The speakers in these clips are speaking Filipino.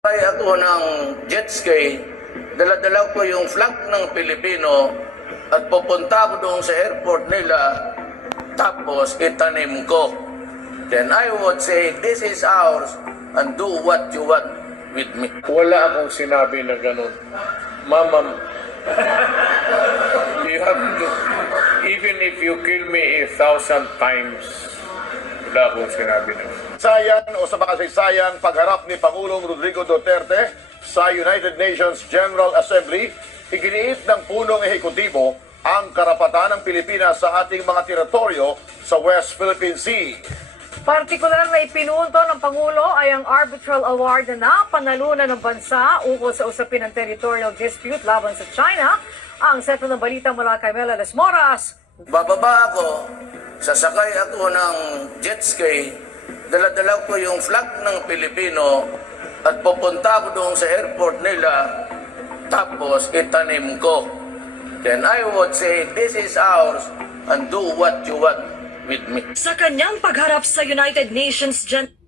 Sakay ako ng jet ski, dala-dala ko yung flag ng Pilipino at pupunta ako doon sa airport nila, tapos itanim ko. Then I would say, this is ours and do what you want with me. Wala akong sinabi na ganun. Mama, you have to, even if you kill me 1,000 times, wala akong sinabi na ganun. Sayan o sa makasaysayan pagharap ni Pangulong Rodrigo Duterte sa United Nations General Assembly, iginiit ng punong ehekutibo ang karapatan ng Pilipinas sa ating mga teritoryo sa West Philippine Sea. Partikular na ipinunto ng Pangulo ay ang arbitral award na panalunan ng bansa ukol sa usapin ng territorial dispute laban sa China. Ang sentro ng balita mula kay Mela Las Moras. Bababa ako, sasakay ako ng jet ski, dala-dala ko yung flag ng Pilipino at pupunta ako doon sa airport nila, tapos itanim ko. Then I would say, this is ours and do what you want with me. Sa kanyang pagharap sa United Nations General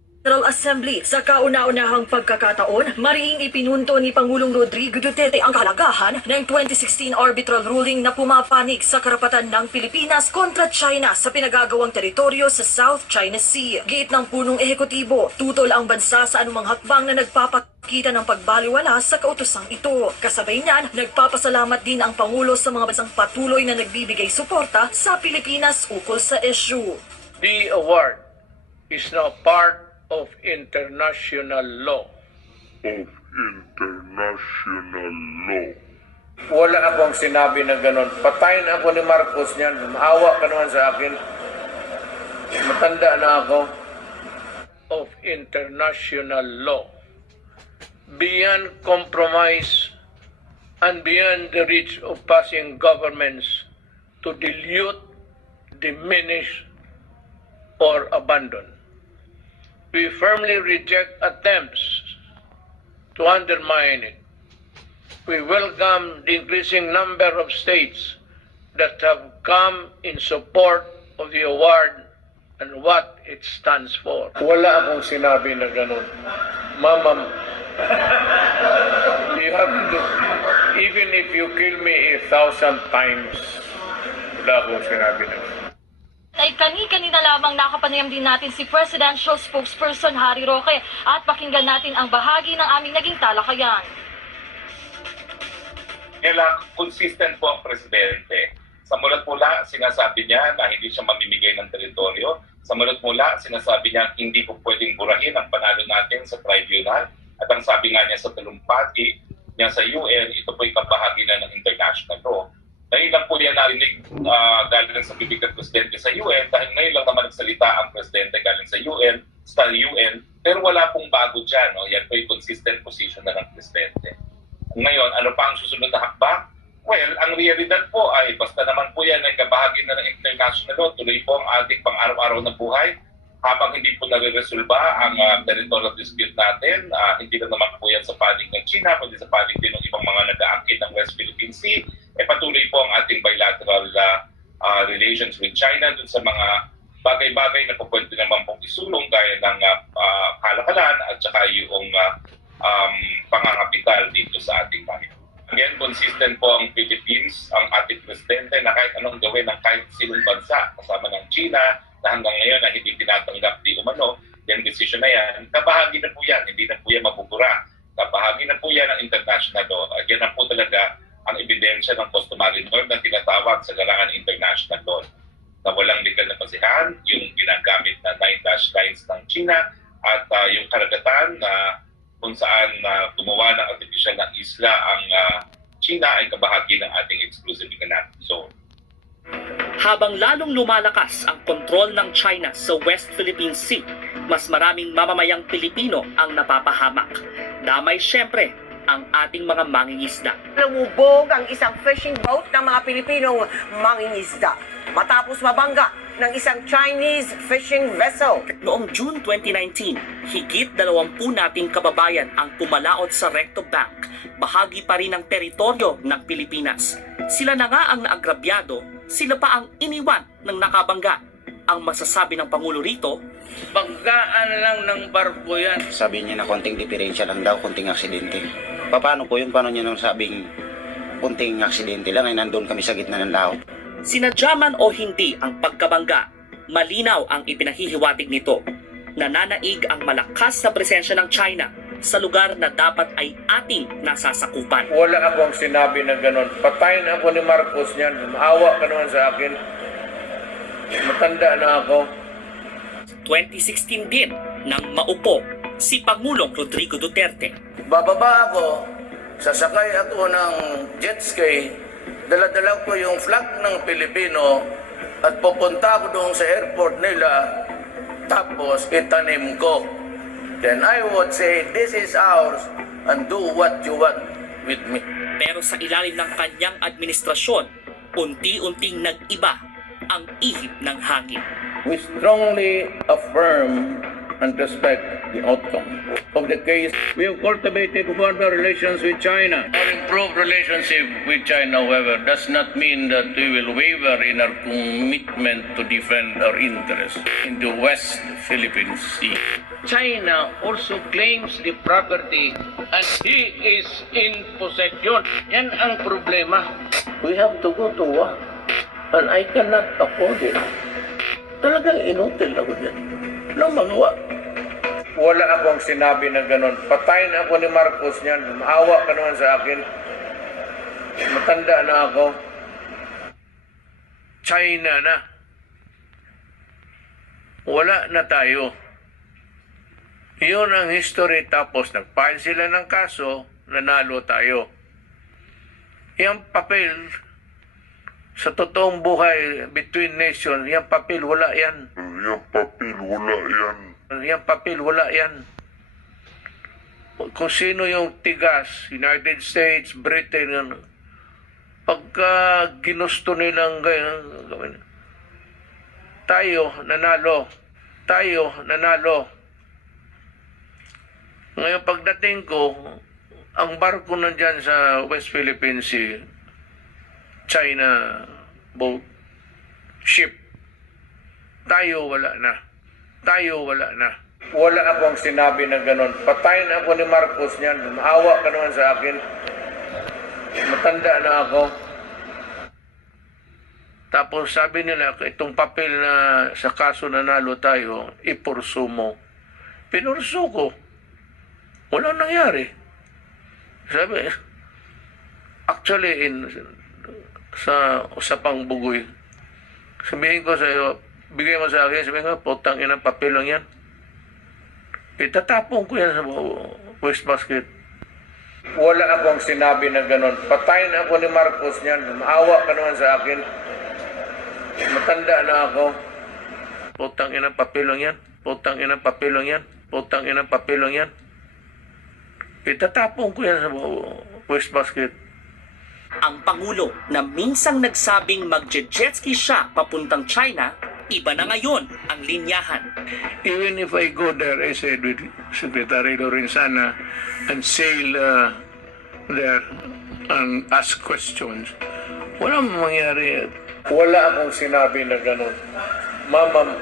Assembly, sa kauna-unahang pagkakataon, mariing ipinunto ni Pangulong Rodrigo Duterte ang kahalagahan ng 2016 arbitral ruling na pumapanig sa karapatan ng Pilipinas kontra China sa pinagagawang teritoryo sa South China Sea. Gate ng punong ehekutibo, tutol ang bansa sa anumang hakbang na nagpapakita ng pagbaliwala sa kautosang ito. Kasabay niyan, nagpapasalamat din ang Pangulo sa mga bansang patuloy na nagbibigay suporta sa Pilipinas ukol sa issue. The award is now part of international law. Wala akong sinabi na ganun. Patayin ako ni Marcos niyan. Maawa ka naman sa akin. Matanda na ako. Of international law. Beyond compromise and beyond the reach of passing governments to dilute, diminish, or abandon. We firmly reject attempts to undermine it. We welcome the increasing number of states that have come in support of the award and what it stands for. Wala akong sinabi na ganun. Mama, you have to, even if you kill me 1,000 times, wala akong sinabi na ganun. Ay kani-kanina lamang nakapanayam din natin si Presidential Spokesperson Harry Roque at pakinggan natin ang bahagi ng aming naging talakayan. Consistent po ang presidente. Sa mulat mula, sinasabi niya na hindi siya mamimigay ng teritoryo. Sa mulat mula, sinasabi niya hindi po pwedeng burahin ang panalo natin sa tribunal. At ang sabi nga niya sa talumpati niya sa UN, ito po ay kabahagi na ng international law. Dahil lang po yan narinig galing sa bibig ng presidente sa UN, dahil ngayon lang naman nagsalita ang presidente galing sa UN, pero wala pong bago dyan. No? Yan po yung consistent position na ng presidente. Ngayon, ano pa ang susunod na hakbang? Well, ang realidad po ay basta naman po yan ay kabahagi na ng international law, tuloy po ang ating pang-araw-araw na buhay. Habang hindi po nare-resolba ang territorial dispute natin, hindi na naman po yan sa panig ng China, kundi sa panig din ng ibang mga nag-aangkin ng West Philippine Sea, patuloy po ang ating bilateral relations with China dun sa mga bagay-bagay na po pwede naman pong isulong gaya ng kalakalan at saka yung pangangapital dito sa ating bayan. Again, consistent po ang Philippines, ang ating presidente na kahit anong gawin ng kahit sinong bansa kasama ng China na hanggang ngayon na hindi tinatanggap di umano, yung decision na yan, kabahagi na po yan, hindi na po yan mabubura. Kabahagi na po yan ng international law. At yan na po talaga ang ebidensya ng customary norm na tinatawag sa larangan ng international law. Na walang legal na basihan, yung ginagamit na 9-dash lines ng China at yung karagatan na kung saan gumawa ng artificial na isla ang China ay kabahagi ng ating exclusive economic zone. Habang lalong lumalakas ang kontrol ng China sa West Philippine Sea, mas maraming mamamayang Pilipino ang napapahamak. Damay siyempre ang ating mga mangingisda. Lumubog ang isang fishing boat ng mga Pilipinong mangingisda matapos mabangga ng isang Chinese fishing vessel. Noong June 2019, higit 20 nating kababayan ang pumalaot sa Recto Bank, bahagi pa rin ng teritoryo ng Pilipinas. Sila na nga ang naagrabyado, sila pa ang iniwan ng nakabangga. Ang masasabi ng Pangulo rito, Banggaan lang ng barko yan. Sabi niya na konting diferensya lang daw, konting aksidente. Paano po yun? Paano niya nang sabing konting aksidente lang ay nandun kami sa gitna ng laot? Sinadya man o hindi ang pagkabangga, malinaw ang ipinahihiwatig nito. Nananaig ang malakas na presensya ng China sa lugar na dapat ay ating nasasakupan. Wala akong sinabi na gano'n. Patayin ako ni Marcos niyan. Maawa ka naman sa akin. Matanda na ako. 2016 din nang maupo si Pangulong Rodrigo Duterte. Bababa ako, sasakay ako ng jet ski, dala-dala ko yung flag ng Pilipino at pupunta ako doon sa airport nila, tapos itanim ko. Then I would say, this is ours and do what you want with me. Pero sa ilalim ng kanyang administrasyon, unti-unting nag-iba ang ihip ng hangin. We strongly affirm and respect the outcome of the case. We have cultivated further relations with China. Our improved relationship with China, however, does not mean that we will waver in our commitment to defend our interests in the West Philippine Sea. China also claims the property and he is in possession. Yan ang problema. We have to go to war and I cannot afford it. Talagang inutil ako dyan. Walang magawa. Wala akong sinabi na gano'n. Patayin ako ni Marcos niyan. Maawa ka naman sa akin. Matanda na ako. China na. Wala na tayo. Yun ang history. Tapos nag-file sila ng kaso, nanalo tayo. Yung papel, sa totoong buhay, between nation, yung papel, wala yan. Yung papel, wala yan. Kung sino yung tigas, United States, Britain, ano, pagka ginusto nilang gawin, tayo, nanalo. Tayo, nanalo. Ngayon, pagdating ko, ang barko nandyan sa West Philippine Sea, China boat, ship. Tayo wala na. Tayo wala na. Wala akong sinabi na gano'n. Patayin ako ni Marcos niyan. Maawa ka naman sa akin. Matanda na ako. Tapos sabi nila, itong papel na sa kaso nanalo tayo, ipursu mo. Pinursu ko. Walang nangyari. Sabi, actually, sa usapang bugoy, sabihin ko sa iyo, bigay mo sa akin, sabihin ko, putang ina, papel lang yan. Itatapon ko yan sa wastebasket. Wala akong sinabi na gano'n. Patayin ako ni Marcos niyan. Maawa ka naman sa akin. Matanda na ako. Putang ina, papel lang yan. Putang ina, papel lang yan. Putang ina, papel lang yan. Itatapon ko yan sa wastebasket. Ang Pangulo na minsang nagsabing magje-jetski siya papuntang China, iba na ngayon ang linyahan. Even if I go there, I said with Secretary Lorenzana and sail there and ask questions, walang mangyari. Wala akong sinabi na gano'n. Mama,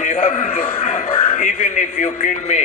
you have to, even if you kill me